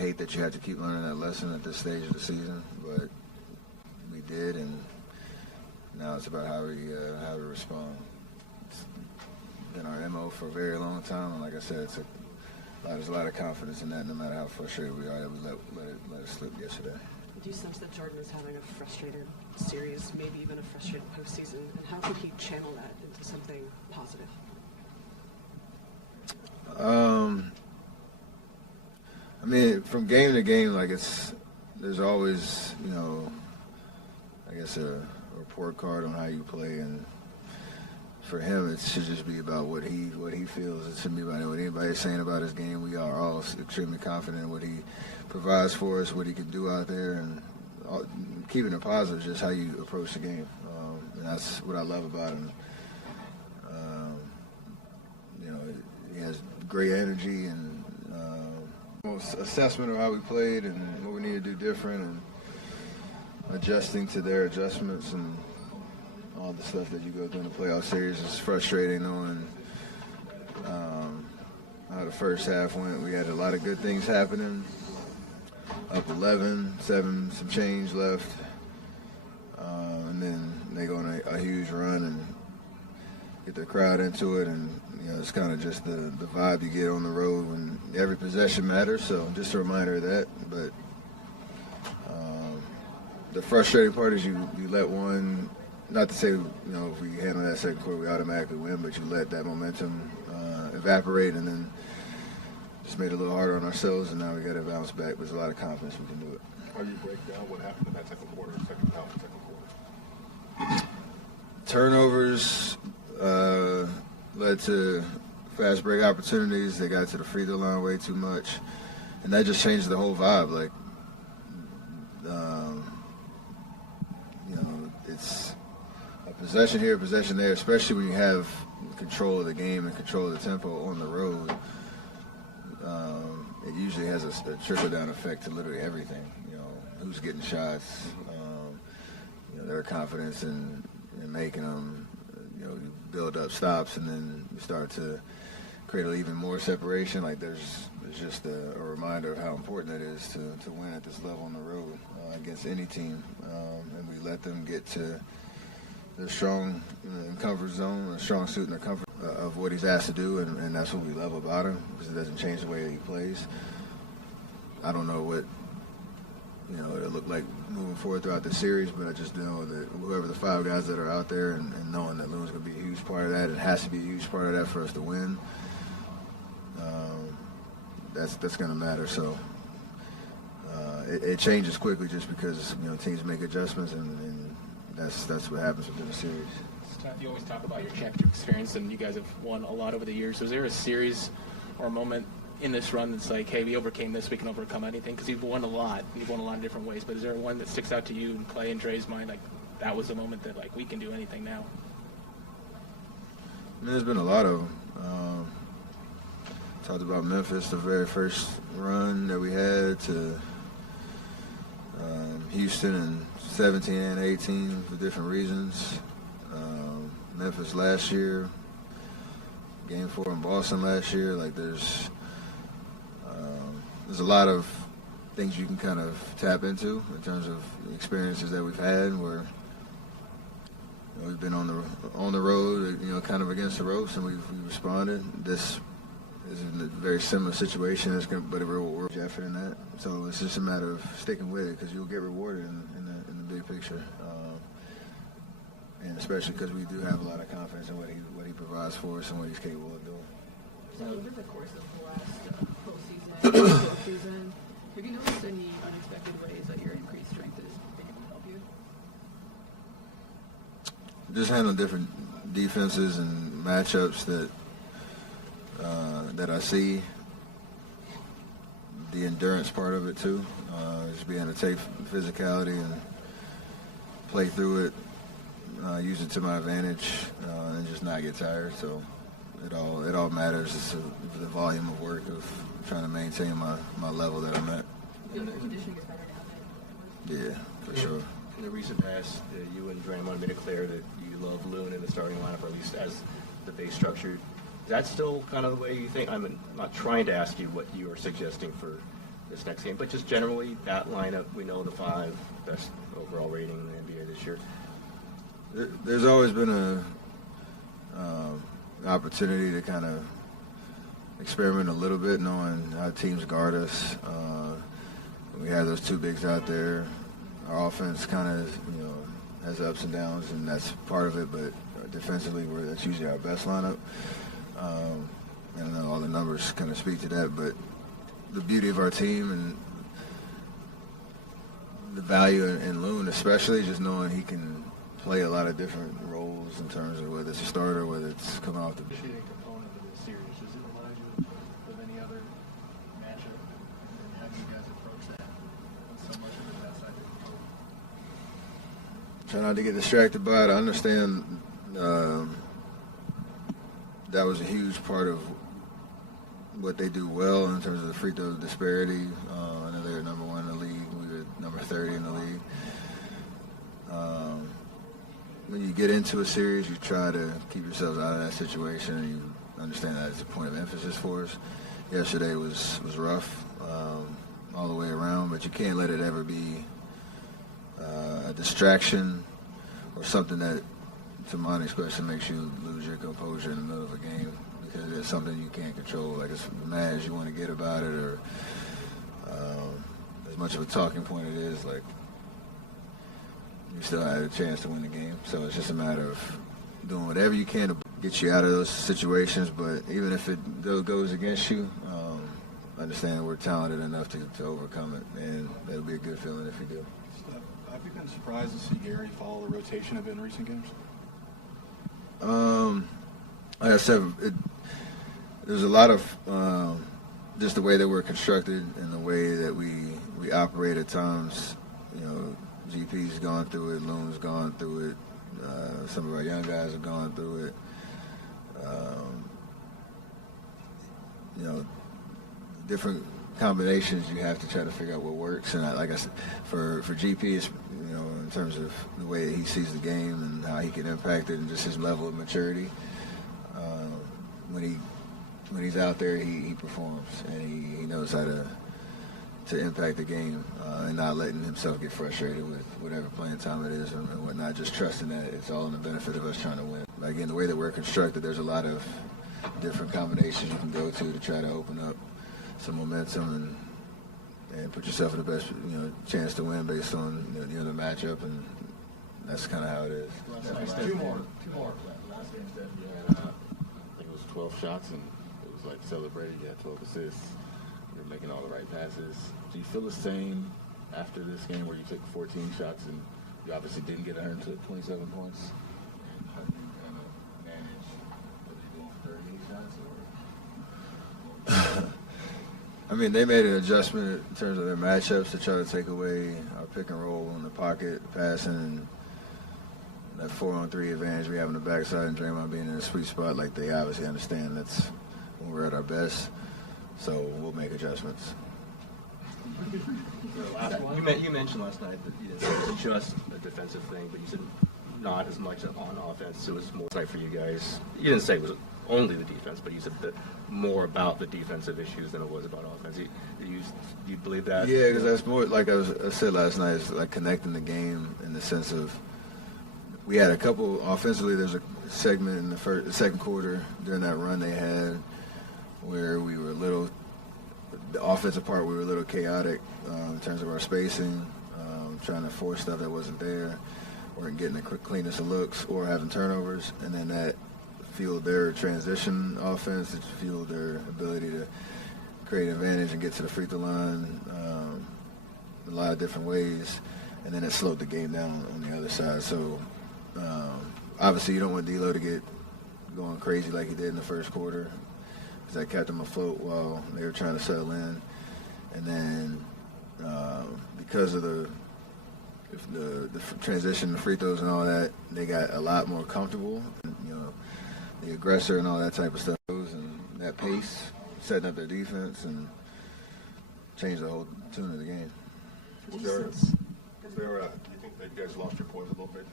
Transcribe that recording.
hate that you have to keep learning that lesson at this stage of the season, but we did, and now it's about how we respond. It's been our MO for a very long time, and like I said, there's a lot of confidence in that. No matter how frustrated we are, that we let it slip yesterday. Do you sense that Jordan is having a frustrated series, maybe even a frustrated postseason, and how could he channel that into something positive? I mean, from game to game, there's always, I guess a report card on how you play, and for him, it should just be about what he feels. It shouldn't be about what anybody's saying about his game. We are all extremely confident in what he provides for us, what he can do out there, and keeping it positive is just how you approach the game. And that's what I love about him. He has great energy and assessment of how we played and what we need to do different, and adjusting to their adjustments and all the stuff that you go through in the playoff series is frustrating, knowing how the first half went. We had a lot of good things happening, up 11, 7, some change left, and then they go on a huge run and get the crowd into it, and it's kind of just the vibe you get on the road when every possession matters. So just a reminder of that. But the frustrating part is you let one. Not to say, if we handle that second quarter, we automatically win, but you let that momentum evaporate, and then just made it a little harder on ourselves, and now we got to bounce back. There's a lot of confidence we can do it. How do you break down what happened in that second quarter? Turnovers led to fast break opportunities. They got to the free throw line way too much, and that just changed the whole vibe. It's a possession here, a possession there, especially when you have control of the game and control of the tempo on the road. It usually has a trickle-down effect to literally everything. Who's getting shots, their confidence in making them. You build up stops, and then you start to create even more separation. There's just a reminder of how important it is to win at this level on the road against any team, and we let them get to their strong comfort zone, a strong suit in their comfort of what he's asked to do, and that's what we love about him, because it doesn't change the way that he plays. I don't know what it'll look like moving forward throughout the series, but I just know that whoever the 5 guys that are out there, and knowing that Loon's going to be a huge part of that, it has to be a huge part of that for us to win. That's going to matter. So it changes quickly just because teams make adjustments, and that's what happens within a series. Steph, you always talk about your championship experience, and you guys have won a lot over the years. Was there a series or a moment in this run that's like, hey, we overcame this, we can overcome anything? Because you've won a lot in different ways, but is there one that sticks out to you in Clay and Dre's mind, that was a moment that we can do anything now? I mean, there's been a lot of them. Talked about Memphis, the very first run that we had, to Houston in 17 and 18 for different reasons. Memphis last year, Game 4 in Boston last year. There's a lot of things you can kind of tap into in terms of experiences that we've had where we've been on the road, kind of against the ropes, and we've responded. This is in a very similar situation, but a real effort in that. So it's just a matter of sticking with it, because you'll get rewarded in the big picture, and especially because we do have a lot of confidence in what he provides for us and what he's capable of doing. So over the course of the last postseason, have you noticed any unexpected ways that your increased strength is being able to help you? Just handling different defenses and matchups that I see. The endurance part of it too, just being able to take physicality and play through it, use it to my advantage, and just not get tired. So it all matters. It's the volume of work of trying to maintain my level that I'm at. Yeah, for sure. In the recent past, you and Draymond made it clear that you love Loon in the starting lineup, or at least as the base structure. Is that still kind of the way you think? I'm not trying to ask you what you are suggesting for this next game, but just generally that lineup. We know the 5 best overall rating in the NBA this year. There's always been an opportunity to kind of experiment a little bit, knowing how teams guard us. We have those 2 bigs out there. Our offense kind of, has ups and downs, and that's part of it. But defensively, that's usually our best lineup. I don't know, all the numbers kind of speak to that, but the beauty of our team and the value in Loon, especially, just knowing he can play a lot of different roles in terms of whether it's a starter, whether it's coming off the bench. Appreciating component of this series. Does it remind you of any other matchup? And how do you guys approach that when so much of it is outside the control? Try not to get distracted by it. I understand that was a huge part of what they do well in terms of the free throw disparity. I know they're number 1 in the league. We were number 30 in the league. When you get into a series, you try to keep yourselves out of that situation, and you understand that it's a point of emphasis for us. Yesterday was rough all the way around, but you can't let it ever be a distraction or something that, to Monty's question, makes you lose your composure in the middle of a game, because it's something you can't control. Like, as mad as you want to get about it, or as much of a talking point it is, like, you still had a chance to win the game. So it's just a matter of doing whatever you can to get you out of those situations. But even if it goes against you, understand we're talented enough to overcome it, and it'll be a good feeling if you do. Steph, have you been surprised to see Gary follow the rotation a bit in recent games? Like I said, there's a lot of just the way that we're constructed and the way that we operate at times. GP's gone through it, Loon's gone through it, some of our young guys have gone through it. Different combinations you have to try to figure out what works. And like I said, for GP, it's, in terms of the way he sees the game and how he can impact it and just his level of maturity. When he's out there, he performs, and he knows how to impact the game and not letting himself get frustrated with whatever playing time it is and whatnot, just trusting that it's all in the benefit of us trying to win. Again, the way that we're constructed, there's a lot of different combinations you can go to try to open up some momentum and put yourself in the best chance to win based on the matchup, and that's kind of how it is. Two more. Last game, Steph, you had, I think it was 12 shots, and it was like celebrated. You had 12 assists. You're making all the right passes. Do you feel the same after this game where you took 14 shots and you obviously didn't get 127 points? How do you kind of manage whether you're going for 38 shots or? I mean, they made an adjustment in terms of their matchups to try to take away our pick and roll in the pocket, passing, and that 4-on-3 advantage we have on the backside, and Draymond being in a sweet spot. Like, they obviously understand that's when we're at our best. So we'll make adjustments. You mentioned last night that it was just a defensive thing, but you said not as much on offense. It was more tight for you guys. You didn't say it was only the defense, but you said that more about the defensive issues than it was about offense. Do you believe that? Yeah, because that's more, like I said last night, it's like connecting the game in the sense of we had a couple offensively. There's a segment in the second quarter during that run they had where we were the offensive part, we were a little chaotic in terms of our spacing, trying to force stuff that wasn't there, weren't getting the cleanest of looks or having turnovers, and then that fueled their transition offense, it fueled their ability to create advantage and get to the free throw line a lot of different ways, and then it slowed the game down on the other side. So obviously you don't want D'Lo to get going crazy like he did in the first quarter, because that kept them afloat while they were trying to settle in. And then because of the transition, the free throws and all that, they got a lot more comfortable. The aggressor and all that type of stuff, and that pace, setting up their defense, and changed the whole tune of the game. Do you think that you guys lost your poise a little bit